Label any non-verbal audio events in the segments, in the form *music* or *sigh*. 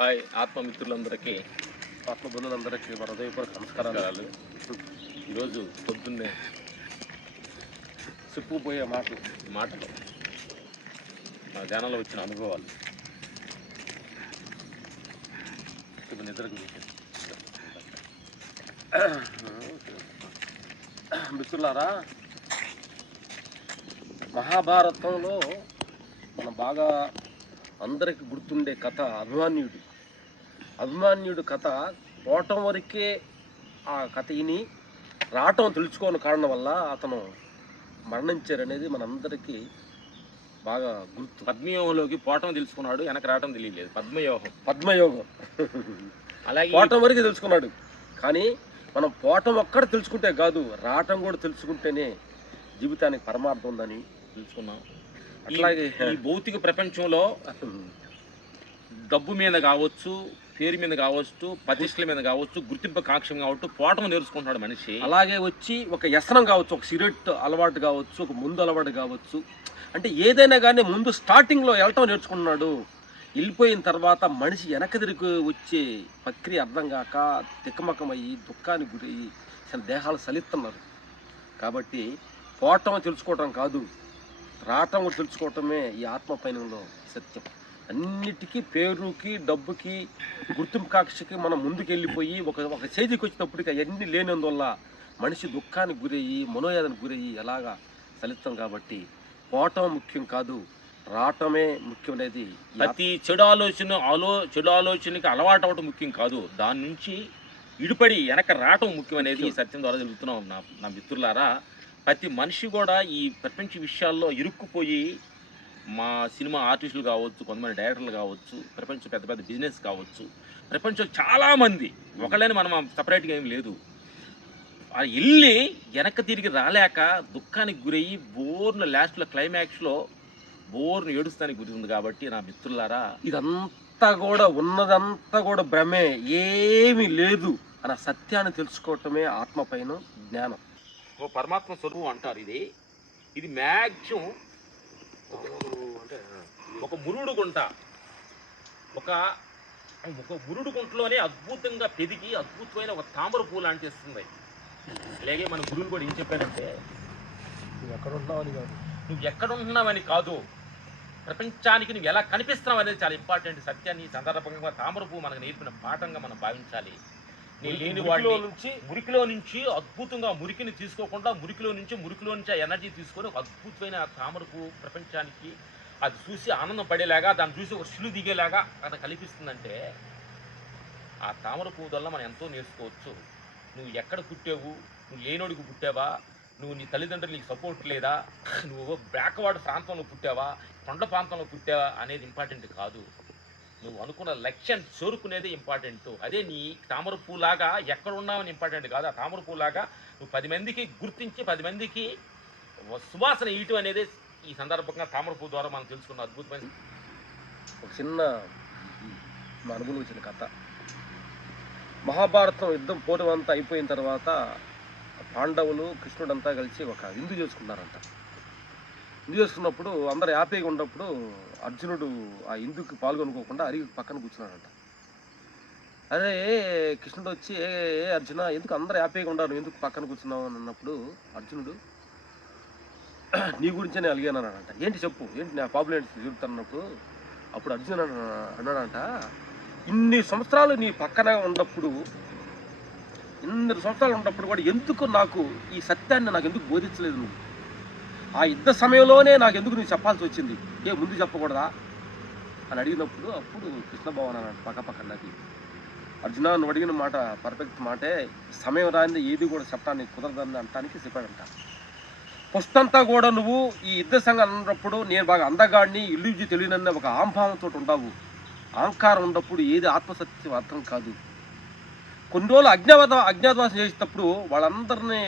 Hi ఆత్మమిత్రులందరికీ ఆత్మబంధువులందరికీ మన హృదయపూర్వక నమస్కారాలు. ఈరోజు పొద్దున్నే చెప్పుకుపోయే మాటలు మాటలు. మా ధ్యానంలో వచ్చిన అనుభవాలు. ఇప్పుడు నిద్ర మిత్రులారా మహాభారతంలో మనం బాగా అందరికి గుర్తుండే కథ అభిమాన్యుడు. అభిమాన్యుడు కథ పోవటం వరకే ఆ కథ విని రావటం తెలుసుకోని కారణం వల్ల అతను మరణించారనేది మనందరికీ బాగా గుర్తు. పద్మయోగంలోకి పోవటం తెలుసుకున్నాడు వెనక రావటం తెలియలేదు. పద్మయోగం పద్మయోగం అలాగే పోవటం వరకు తెలుసుకున్నాడు. కానీ మనం పోవటం ఒక్కడ తెలుసుకుంటే కాదు రావటం కూడా తెలుసుకుంటేనే జీవితానికి పరమార్థం ఉందని తెలుసుకున్నాం. అట్లాగే ఈ భౌతిక ప్రపంచంలో *laughs* డబ్బు మీద కావచ్చు పేరు మీద కావచ్చు ప్రతిష్టల మీద కావచ్చు గుర్తింపు కాక్షం కావచ్చు పోటం నేర్చుకుంటున్నాడు మనిషి. అలాగే వచ్చి ఒక వ్యసనం కావచ్చు ఒక సిగరెట్ అలవాటు కావచ్చు ఒక ముందు అలవాటు కావచ్చు. అంటే ఏదైనా కానీ ముందు స్టార్టింగ్లో వెళ్ళటం నేర్చుకున్నాడు వెళ్ళిపోయిన తర్వాత మనిషి వెనక తిరిగి వచ్చే ప్రక్రియ అర్థం కాక తిక్కమకమయ్యి దుఃఖానికి గురయ్యి అసలు దేహాలు సలిస్తున్నారు. కాబట్టి పోవటం తెలుసుకోవటం కాదు రావటం తెలుసుకోవటమే ఈ ఆత్మ పయనంలో సత్యం. అన్నిటికీ పేరుకి డబ్బుకి గుర్తింపు కాక్షకి మనం ముందుకు వెళ్ళిపోయి ఒక ఒక చేతికి వచ్చినప్పటికీ అవన్నీ లేనందువల్ల మనిషి దుఃఖానికి గురయ్యి మనోయాదానికి గురయ్యి ఎలాగా సలితం కాబట్టి పోవటం ముఖ్యం కాదు రావటమే ముఖ్యమైనది ప్రతి చెడు ఆలోచన ఆలో చెడు ఆలోచనకి అలవాటు అవటం ముఖ్యం కాదు. దాని నుంచి ఇడిపడి వెనక రావటం ముఖ్యమనేది ఈ సత్యం ద్వారా తెలుపుతున్నాం నా నా మిత్రులారా. ప్రతి మనిషి కూడా ఈ ప్రపంచ విషయాల్లో ఇరుక్కుపోయి మా సినిమా ఆర్టిస్టులు కావచ్చు కొంతమంది డైరెక్టర్లు కావచ్చు ప్రపంచ పెద్ద పెద్ద బిజినెస్ కావచ్చు ప్రపంచం చాలామంది ఒకళ్ళని మనం సపరేట్గా ఏం లేదు. ఆ వెళ్ళి వెనక్కి తిరిగి రాలేక దుఃఖానికి గురయ్యి బోర్ను లాస్ట్లో క్లైమాక్స్లో బోర్ను ఏడుస్తానికి గురి ఉంది కాబట్టి నా మిత్రులారా ఇదంతా కూడా ఉన్నదంతా కూడా భ్రమే ఏమీ లేదు అన్న సత్యాన్ని తెలుసుకోవటమే ఆత్మ పైన జ్ఞానం. ఓ పరమాత్మ స్వరూపం అంటారు ఇది. ఇది మ్యాక్సిమం ఒక మురుడు గుంట. ఒక ఒక మురుడు గుంటలోనే అద్భుతంగా పెరిగి అద్భుతమైన ఒక తామర పూలు అంటిస్తుంది అలాగే మన గురువులు కూడా ఏం చెప్పారంటే ఎక్కడ ఉన్నామని కాదు. నువ్వు ఎక్కడ ఉంటున్నావని కాదు. ప్రపంచానికి నువ్వు ఎలా కనిపిస్తున్నావు అనేది చాలా ఇంపార్టెంట్ సత్యాన్ని సందర్భంగా తామర పువ్వు మనకు నేర్పిన పాఠంగా మనం భావించాలి. నీ లేని వాడిని నుంచి మురికిలో నుంచి అద్భుతంగా మురికిని తీసుకోకుండా మురికిలో నుంచి మురికిలో నుంచి ఆ ఎనర్జీ తీసుకొని ఒక అద్భుతమైన ఆ తామర పువ్వు ప్రపంచానికి అది చూసి ఆనందం పడేలాగా దాన్ని చూసి ఒక శిలు దిగేలాగా అది కల్పిస్తుందంటే ఆ తామర పువ్వు వల్ల మనం ఎంతో నేర్చుకోవచ్చు. నువ్వు ఎక్కడ పుట్టావు? నువ్వు లేనోడికి పుట్టావా? నువ్వు నీ తల్లిదండ్రులు నీకు సపోర్ట్ లేదా? నువ్వు బ్యాక్వర్డ్ ప్రాంతంలో పుట్టావా? కొండ ప్రాంతంలో పుట్టావా? అనేది ఇంపార్టెంట్ కాదు. నువ్వు అనుకున్న లక్ష్యం చేరుకునేదే ఇంపార్టెంట్ అదే నీ తామర పూలాగా ఎక్కడ ఉన్నావని ఇంపార్టెంట్ కాదు. ఆ తామర పూలాగా నువ్వు పది మందికి గుర్తించి పది మందికి సువాసన ఇయటం అనేది ఈ సందర్భంగా తామరపు ద్వారా మనం తెలుసుకున్న అద్భుతమైన ఒక చిన్న మా అనుభవం వచ్చిన కథ. మహాభారతం యుద్ధం పూర్వం అంతా అయిపోయిన తర్వాత పాండవులు కృష్ణుడంతా కలిసి ఒక విందు చేసుకున్నారంట. విందు చేసుకున్నప్పుడు అందరు హ్యాపీగా ఉన్నప్పుడు అర్జునుడు ఆ ఇందుకు పాల్గొనుకోకుండా అరిగి పక్కన కూర్చున్నాడంట. అదే కృష్ణుడు వచ్చి ఏ ఏ అర్జున ఎందుకు అందరు హ్యాపీగా ఉన్నారు? ఎందుకు పక్కన కూర్చున్నావు? అని అన్నప్పుడు అర్జునుడు నీ గురించే నేను అలిగానంట ఏంటి చెప్పు? ఏంటి నా ప్రాబ్లం ఏంటి అప్పుడు అర్జున్ అన్నాడంట ఇన్ని సంవత్సరాలు నీ పక్కన ఉన్నప్పుడు ఇన్ని సంవత్సరాలు ఉన్నప్పుడు కూడా ఎందుకు నాకు ఈ సత్యాన్ని నాకు ఎందుకు బోధించలేదు నువ్వు? ఆ యుద్ధ సమయంలోనే నాకు ఎందుకు నువ్వు చెప్పాల్సి వచ్చింది? ఏ ముందు చెప్పకూడదా? అని అడిగినప్పుడు అప్పుడు కృష్ణభవన్ అన్నాడు పక్క పక్క నాకు అర్జున నువ్వు అడిగిన మాట పర్ఫెక్ట్ మాటే. సమయం రాని ఏది కూడా చెప్పడానికి కుదరదని అంటానికి చెప్పాడంట. ఫస్ట్ కూడా నువ్వు ఈ యుద్ధ సంఘం అన్నప్పుడు నేను బాగా అందగాడిని ఇల్లు తెలియనన్న ఒక ఆంభావంతో ఉండవు అహంకారం ఉన్నప్పుడు ఏది ఆత్మసత్యం అర్థం కాదు. కొన్ని రోజులు అజ్ఞాత అజ్ఞాతవాసం చేసేటప్పుడు వాళ్ళందరినీ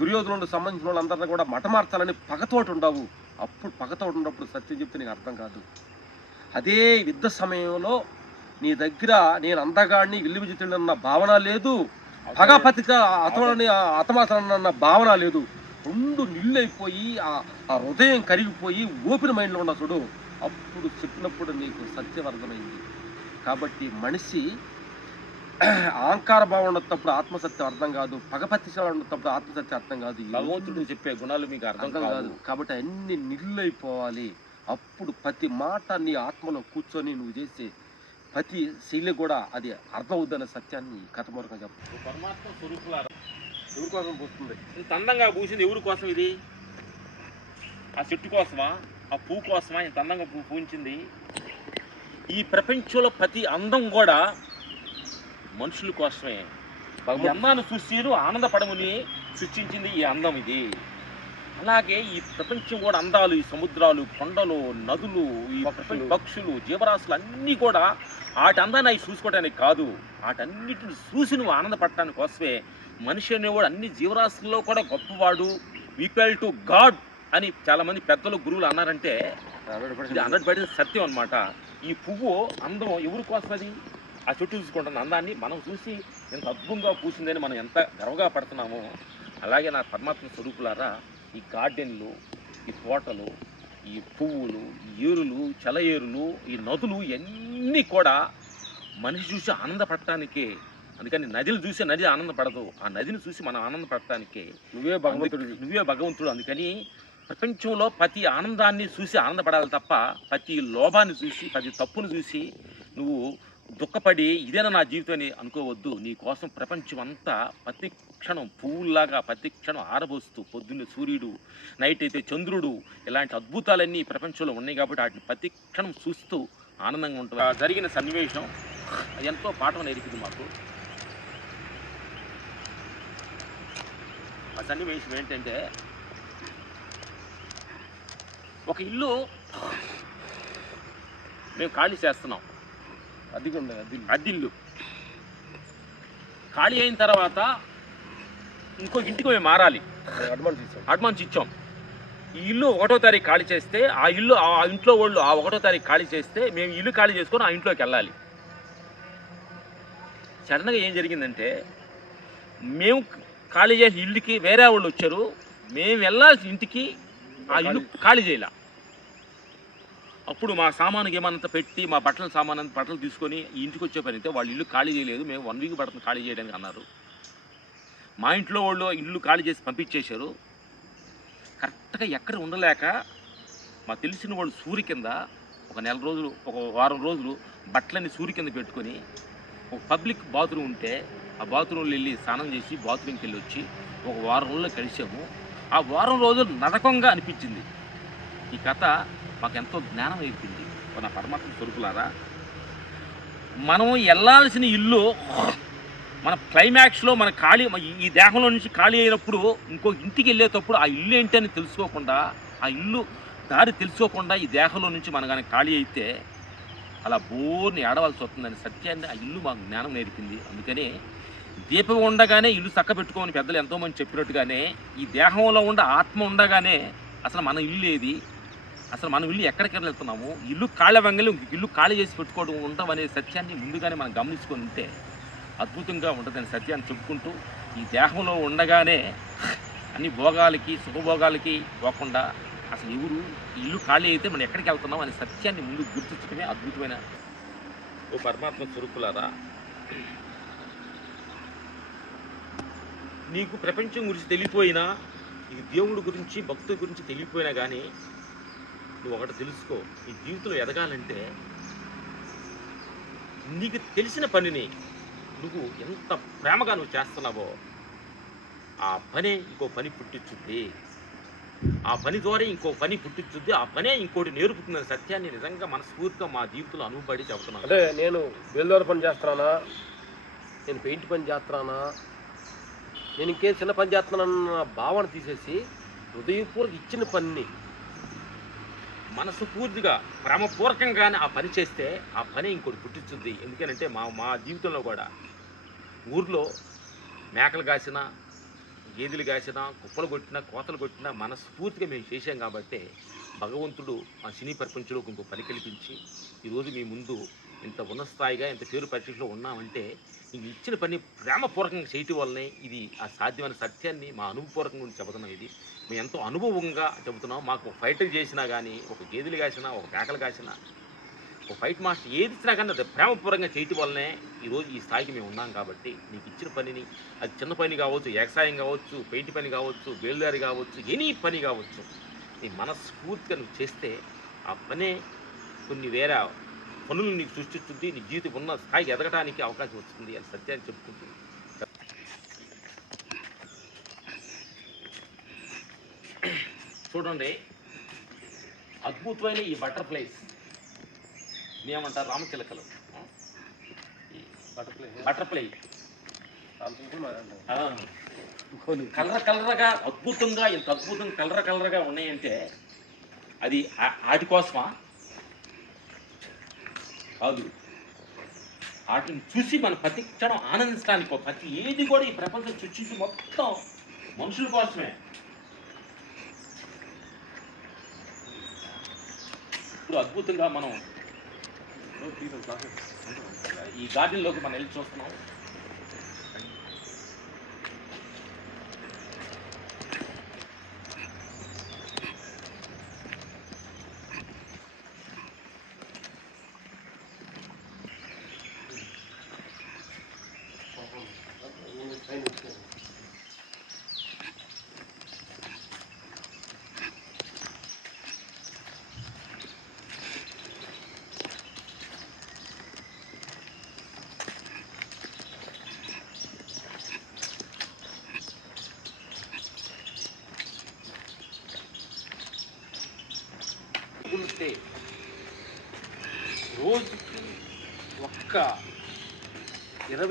దుర్యోధనుడు సంబంధించిన వాళ్ళందరినీ కూడా మటమార్చాలని పగతోటి ఉండవు అప్పుడు పగతోటి ఉన్నప్పుడు సత్యం చెప్తే నీకు అర్థం కాదు. అదే యుద్ధ సమయంలో నీ దగ్గర నేను అందగాడిని ఇల్లు విజితుడన్న భావన లేదు. పగపతిక అతోడని అతమాసనన్న భావన లేదు. రెండు నిల్లైపోయి ఆ ఆ హృదయం కరిగిపోయి ఓపెన్ మైండ్లో ఉన్న చూడు అప్పుడు చెప్పినప్పుడు నీకు సత్యం అర్థమైంది కాబట్టి మనిషి అహంకార భావం ఉన్నప్పుడు ఆత్మసత్యం అర్థం కాదు పగపత్తిశాలు ఉన్నప్పుడు ఆత్మసత్యం అర్థం కాదు భగవంతుడు చెప్పే గుణాలు మీకు అర్థం కాదు. కాబట్టి అన్ని నిల్లైపోవాలి. అప్పుడు ప్రతి మాట నీ ఆత్మలో కూర్చొని నువ్వు చేసే ప్రతి శైలి కూడా అది అర్థం అవుద్దనే సత్యాన్ని కథ మూలకంగా చెప్పు పరమాత్మ స్వరూపులారా. ఎవరి కోసం పోస్తుంది? ఇంత అందంగా పూసింది ఎవరి కోసం ఇది? ఆ చెట్టు కోసమా? ఆ పువ్వు కోసమా ఇంత అందంగా పువ్వు పూయించింది? ఈ ప్రపంచంలో ప్రతి అందం కూడా మనుషుల కోసమే. అందాన్ని చూసి ఆనందపడమని సృష్టించింది ఈ అందం ఇది. అలాగే ఈ ప్రపంచం కూడా అందాలు ఈ సముద్రాలు కొండలు నదులు ఈ పక్షులు. జీవరాశులు అన్నీ కూడా వాటి అందాన్ని అవి చూసుకోవడానికి కాదు. వాటన్నిటిని చూసి నువ్వు ఆనందపడటానికి కోసమే మనిషి అనేవాడు అన్ని జీవరాశుల్లో కూడా గొప్పవాడు ఈక్వల్ టు గాడ్ అని చాలామంది పెద్దలు గురువులు అన్నారంటే ఇది హండ్రెడ్ పర్సెంట్ సత్యం అన్నమాట. ఈ పువ్వు అందం ఎవరి కోసం అది? ఆ చెట్టు చూసుకుంటున్న అందాన్ని మనం చూసి ఎంత అద్భుతంగా పూసిందని మనం ఎంత గర్వగా పడుతున్నామో. అలాగే నా పరమాత్మ స్వరూపులారా ఈ గార్డెన్లు ఈ తోటలు ఈ పువ్వులు ఏరులు చలయేరులు ఈ నదులు ఇవన్నీ కూడా మనిషి చూసి ఆనందపడటానికే. అందుకని నదిని చూసి నది ఆనందపడదు. ఆ నదిని చూసి మనం ఆనందపడటానికే. నువ్వే భగవంతుడివి. నువ్వే భగవంతుడు. అందుకని ప్రపంచంలో ప్రతి ఆనందాన్ని చూసి ఆనందపడాలి తప్ప ప్రతి లోభాన్ని చూసి ప్రతి తప్పును చూసి నువ్వు దుఃఖపడి ఇదేనా నా జీవితం అని అనుకోవద్దు. నీ కోసం ప్రపంచం అంతా ప్రతి క్షణం పువ్వుల్లాగా ప్రతి క్షణం ఆరబోస్తూ పొద్దున్న సూర్యుడు నైట్ అయితే చంద్రుడు ఇలాంటి అద్భుతాలన్నీ ప్రపంచంలో ఉన్నాయి కాబట్టి వాటిని ప్రతి క్షణం చూస్తూ ఆనందంగా ఉంటుంది ఆ జరిగిన సన్నివేశం అది ఎంతో పాఠం నేర్పింది మాకు. ఆ సన్నివేశం ఏంటంటే ఒక ఇల్లు మేము ఖాళీ చేస్తున్నాం. అద్దిల్లు ఖాళీ అయిన తర్వాత ఇంకో ఇంటికి మేము మారాలి. అడ్వాన్స్ ఇచ్చాం అడ్వాన్స్ ఇచ్చాం. ఈ ఇల్లు ఒకటో తారీఖు ఖాళీ చేస్తే ఆ ఇల్లు ఆ ఇంట్లో వాళ్ళు ఆ ఒకటో తారీఖు ఖాళీ చేస్తే మేము ఇల్లు ఖాళీ చేసుకొని ఆ ఇంట్లోకి వెళ్ళాలి. సడన్గా ఏం జరిగిందంటే మేము ఖాళీ చేసిన ఇల్లుకి వేరే వాళ్ళు వచ్చారు. మేము వెళ్ళాల్సిన ఇంటికి ఆ ఇల్లు ఖాళీ చేయలే. అప్పుడు మా సామాను ఏమన్నంత పెట్టి మా బట్టల సామాన్ బట్టలు తీసుకొని ఇంటికి వచ్చే పని అయితే వాళ్ళు ఇల్లు ఖాళీ చేయలేదు మేము వన్ వీక్ పడుతుంది ఖాళీ చేయడానికి అన్నారు. మా ఇంట్లో వాళ్ళు ఇల్లు ఖాళీ చేసి పంపించేశారు. కరెక్ట్గా ఎక్కడ ఉండలేక మా తెలిసిన వాళ్ళు సూర్య కింద ఒక నెల రోజులు ఒక వారం రోజులు బట్టలన్నీ సూర్య కింద పెట్టుకొని ఒక పబ్లిక్ బాత్రూమ్ ఉంటే ఆ బాత్రూంలో వెళ్ళి స్నానం చేసి బాత్రూమ్కి వెళ్ళి వచ్చి ఒక వారం రోజుల్లో కలిసాము ఆ వారం రోజులు నరకంగా అనిపించింది. ఈ కథ మాకు ఎంతో జ్ఞానం అయిపోయింది. మన పరమాత్మ స్వరూపులారా మనం వెళ్ళాల్సిన ఇల్లు మన క్లైమాక్స్లో మన ఖాళీ ఈ దేహంలో నుంచి ఖాళీ అయినప్పుడు ఇంకో ఇంటికి వెళ్ళేటప్పుడు ఆ ఇల్లు ఏంటని తెలుసుకోకుండా ఆ ఇల్లు దారి తెలుసుకోకుండా ఈ దేహంలో నుంచి మన కానీ ఖాళీ అయితే అలా బోర్ని ఏడవలసి వస్తుందని సత్యాన్ని ఆ ఇల్లు మాకు జ్ఞానం నేర్పింది. అందుకని దీపం ఉండగానే ఇల్లు చక్క పెట్టుకోమని పెద్దలు ఎంతోమంది చెప్పినట్టుగానే ఈ దేహంలో ఉండ ఆత్మ ఉండగానే అసలు మన ఇల్లు ఏది? అసలు మనం ఇల్లు ఎక్కడికి వెళ్తున్నాము ఇల్లు ఖాళీ వంగలి ఇల్లు ఖాళీ చేసి పెట్టుకోవడం ఉంటాం అనే సత్యాన్ని ముందుగానే మనం గమనించుకొని ఉంటే అద్భుతంగా ఉంటుందని సత్యాన్ని చెప్పుకుంటూ ఈ దేహంలో ఉండగానే అన్ని భోగాలకి శుభభోగాలకి పోకుండా అసలు ఎవరు ఇల్లు ఖాళీ అయితే మనం ఎక్కడికి వెళ్తున్నాం అనే సత్యాన్ని ముందు గుర్తించడమే అద్భుతమైన ఓ పరమాత్మ స్వరూపులారా. నీకు ప్రపంచం గురించి తెలియపోయినా ఈ దేవుడి గురించి భక్తుల గురించి తెలియపోయినా కానీ నువ్వు ఒకటి తెలుసుకో ఈ జీవితంలో ఎదగాలంటే నీకు తెలిసిన పనిని నువ్వు ఎంత ప్రేమగా నువ్వు చేస్తున్నావో ఆ పనే ఇంకో పని పుట్టించుద్ది. ఆ పని ద్వారా ఇంకో పని పుట్టించుద్ది. ఆ పనే ఇంకోటి నేర్పుతుందనే సత్యాన్ని నిజంగా మనస్ఫూర్తిగా మా జీవితంలో అనుభవపడి చెబుతున్నాను. అంటే నేను బెల్దోర పని చేస్తున్నానా? నేను పెయింట్ పని చేస్తున్నానా? నేను ఇంకేం చిన్న పని చేస్తున్నానన్న భావన తీసేసి హృదయపూర్వక ఇచ్చిన పనిని మనసు పూర్తిగా ప్రేమపూర్వకంగానే ఆ పని చేస్తే ఆ పని ఇంకోటి పుట్టించుద్ది ఎందుకనంటే మా మా జీవితంలో కూడా ఊర్లో మేకలు కాసిన గేదెలు కాసిన కుప్పలు కొట్టినా కోతలు కొట్టినా మనస్ఫూర్తిగా మేము చేశాం కాబట్టి భగవంతుడు ఆ సినీ ప్రపంచంలో ఇంకో పని కల్పించి ఈరోజు మీ ముందు ఇంత ఉన్న స్థాయిగా ఇంత పేరు పరిస్థితిలో ఉన్నామంటే నువ్వు ఇచ్చిన పని ప్రేమపూర్వకంగా చేయటం వల్లనే ఇది ఆ సాధ్యమైన సత్యాన్ని మా అనుభవపూర్వకంగా గురించి చెబుతున్నాం ఇది. మేము ఎంతో అనుభవంగా చెబుతున్నాం. మాకు ఫైటర్ చేసినా కానీ ఒక గేదెలు కాసినా ఒక మేకలు కాసినా ఒక ఫైట్ మాస్టర్ ఏది ఇచ్చినా కానీ అది ప్రేమపూర్వకంగా చేయటం వల్లనే ఈరోజు ఈ స్థాయికి మేము ఉన్నాం కాబట్టి నీకు ఇచ్చిన పనిని అది చిన్న పని కావచ్చు వ్యవసాయం కావచ్చు పెయింట్ పని కావచ్చు బేల్దారి కావచ్చు ఎనీ పని కావచ్చు నీ మనస్ఫూర్తిగా నువ్వు చేస్తే ఆ పనే కొన్ని వేరే పనులు నీకు సృష్టిస్తుంది నీ జీవితం ఉన్న స్థాయికి ఎదగడానికి అవకాశం వస్తుంది అని సత్యాన్ని చెప్పుకుంటుంది. చూడండి అద్భుతమైన ఈ బటర్ఫ్లైస్ ఏమంటారు రామచిలకలు ఈ బటర్ఫ్లై ఆ, కలర్ కలర్గా అద్భుతంగా ఇంత అద్భుతం కలర్ కలర్గా ఉన్నాయంటే అది ఆ- ఆటి కోసమా కాదు. వాటిని చూసి మనం ప్రతి క్షణం ఆనందించడానికి ప్రతి ఏది కూడా ఈ ప్రపంచం సృష్టించి మొత్తం మనుషుల కోసమే. ఇప్పుడు అద్భుతంగా మనం ఈ గార్డెన్లోకి మనం వెళ్ళి చూస్తున్నాం.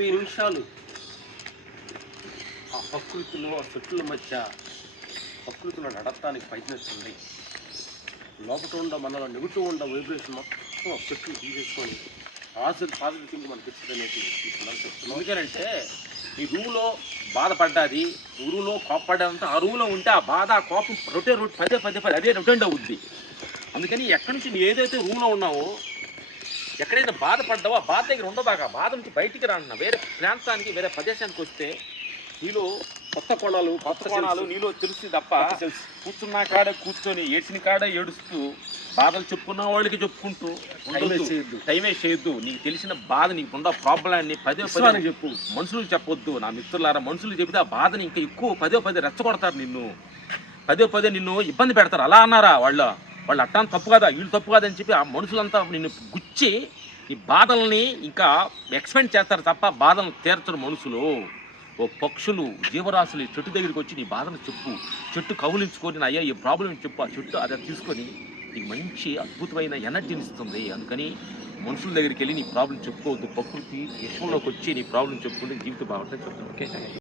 ఇరవై నిమిషాలు. ఆ ప్రకృతిలో ఆ చెట్ల మధ్య ప్రకృతిలో నడపడానికి ప్రయత్నిస్తుంది. లోపల ఉండ మనలో నెగిటివ్ ఉండ వైబ్రేషన్ మొత్తం ఆ చెట్లు తీసేసుకొని పాజిటివ్ పాజిటివ్ థింగ్ మనకి ఇస్తుంది అనేది ఈ రూములో చెప్తున్నాం. ఎందుకంటే ఈ రూమ్లో బాధపడ్డాది ఊరులో కోప్పడ్డంతా ఆ రూములో ఉంటే ఆ బాధ ఆ కోపం రొటే రొట్ పదే పదే పదే అదే రొటెండ్ అవుద్ది. అందుకని ఎక్కడి నుంచి నేను ఏదైతే రూమ్లో ఉన్నావో ఎక్కడైనా బాధపడ్డావో? ఆ బాధ దగ్గర ఉండదాకా బాధ నుంచి బయటికి రానున్నా వేరే ప్రాంతానికి వేరే ప్రదేశానికి వస్తే నీలో కొత్త కోణాలు కొత్త కోణాలు నీలో తెలుస్తుంది తప్ప కూర్చున్న కాడ కూర్చొని ఏడ్చిన కాడ ఏడుస్తూ బాధలు చెప్పుకున్న వాళ్ళకి చెప్పుకుంటూ ఉండొద్దు. చేయొద్దు. నీకు తెలిసిన బాధ నీకు ఉన్న ప్రాబ్లాన్ని పదే పదే విశ్వానికి చెప్పు. మనుషులకు చెప్పొద్దు. నా మిత్రులారా మనుషులు చెబితే ఆ బాధని ఇంకా ఎక్కువ పదే పదే రెచ్చగొడతారు నిన్ను. పదే పదే నిన్ను ఇబ్బంది పెడతారు. అలా అన్నారా వాళ్ళు వాళ్ళు అట్టా తప్పు కదా? వీళ్ళు తప్పు కాదని చెప్పి ఆ మనుషులంతా నిన్ను గుచ్చి ఈ బాధల్ని ఇంకా ఎక్స్పెండ్ చేస్తారు తప్ప బాధలను తీర్చరు మనుషులు. ఓ పక్షులు జీవరాశులు ఈ చెట్టు దగ్గరికి వచ్చి నీ బాధను చెప్పు. చెట్టు కౌలించుకొని అయ్యా ఈ ప్రాబ్లం చెప్పు. ఆ చెట్టు అదే తీసుకొని నీకు మంచి అద్భుతమైన ఎనర్జీని ఇస్తుంది. అందుకని మనుషుల దగ్గరికి వెళ్ళి నీ ప్రాబ్లం చెప్పుకోవద్దు. ప్రకృతి విశ్వంలోకి వచ్చి నీ ప్రాబ్లం చెప్పుకుంటే జీవితం బాగుంటుంది చెప్తాను. ఓకే